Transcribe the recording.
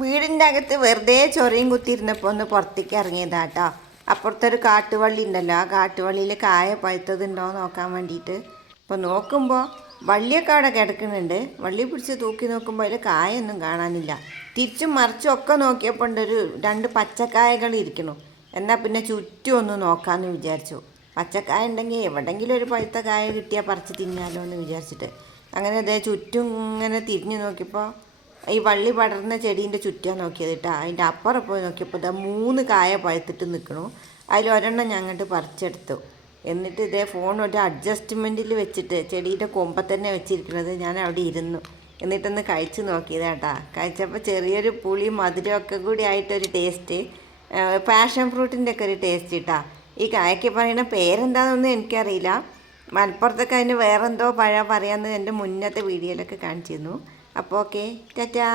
വീടിൻ്റെ അകത്ത് വെറുതെ ചൊറിയും കുത്തിയിരുന്നപ്പോൾ ഒന്ന് പുറത്തേക്ക് ഇറങ്ങിയതാട്ടോ. അപ്പുറത്തൊരു കാട്ടുവള്ളി ഉണ്ടല്ലോ, ആ കാട്ടുവള്ളിയിൽ കായ പഴുത്തതുണ്ടോ നോക്കാൻ വേണ്ടിയിട്ട്. അപ്പോൾ നോക്കുമ്പോൾ വള്ളിയൊക്കെ അവിടെ കിടക്കുന്നുണ്ട്. വള്ളി പിടിച്ച് തൂക്കി നോക്കുമ്പോൾ അതിൽ കായൊന്നും കാണാനില്ല. തിരിച്ചും മറിച്ചും ഒക്കെ നോക്കിയപ്പോൾ ഉണ്ട് രണ്ട് പച്ചക്കായകൾ ഇരിക്കണു. എന്നാൽ പിന്നെ ചുറ്റും ഒന്ന് നോക്കാമെന്ന് വിചാരിച്ചു. പച്ചക്കായ ഉണ്ടെങ്കിൽ എവിടെയെങ്കിലും ഒരു പഴുത്ത കായ കിട്ടിയാൽ പറിച്ച് തിന്നാലോ എന്ന് വിചാരിച്ചിട്ട് അങ്ങനെ അതേ ചുറ്റും ഇങ്ങനെ തിരിഞ്ഞു നോക്കിയപ്പോൾ ഈ വള്ളി പടർന്ന ചെടീൻ്റെ ചുറ്റാണ് നോക്കിയത് കേട്ടോ. അതിൻ്റെ അപ്പുറം പോയി നോക്കിയപ്പോൾ ഇതാ 3 കായ പഴുത്തിട്ട് നിൽക്കണു. അതിലൊരെണ്ണം ഞങ്ങോട്ട് പറിച്ചെടുത്തു. എന്നിട്ട് ഇതേ ഫോൺ ഒരു അഡ്ജസ്റ്റ്മെൻറ്റിൽ വെച്ചിട്ട് ചെടീൻ്റെ കൊമ്പത്തന്നെ വെച്ചിരിക്കുന്നത് ഞാൻ അവിടെ ഇരുന്നു. എന്നിട്ടൊന്ന് കഴിച്ച് നോക്കിയതാട്ടാ. കഴിച്ചപ്പോൾ ചെറിയൊരു പുളി മധുരമൊക്കെ കൂടി ആയിട്ടൊരു ടേസ്റ്റ്, പാഷൻ ഫ്രൂട്ടിൻ്റെ ഒക്കെ ഒരു ടേസ്റ്റ് കിട്ടാ. ഈ കായയ്ക്ക് പറയുന്ന പേരെന്താണെന്നൊന്നും എനിക്കറിയില്ല. മലപ്പുറത്തൊക്കെ അതിന് വേറെന്തോ പഴം പറയാമെന്ന് എൻ്റെ മുന്നത്തെ വീഡിയോയിലൊക്കെ കാണിച്ചിരുന്നു. അപ്പോൾ ഓക്കെ, ടാറ്റാ.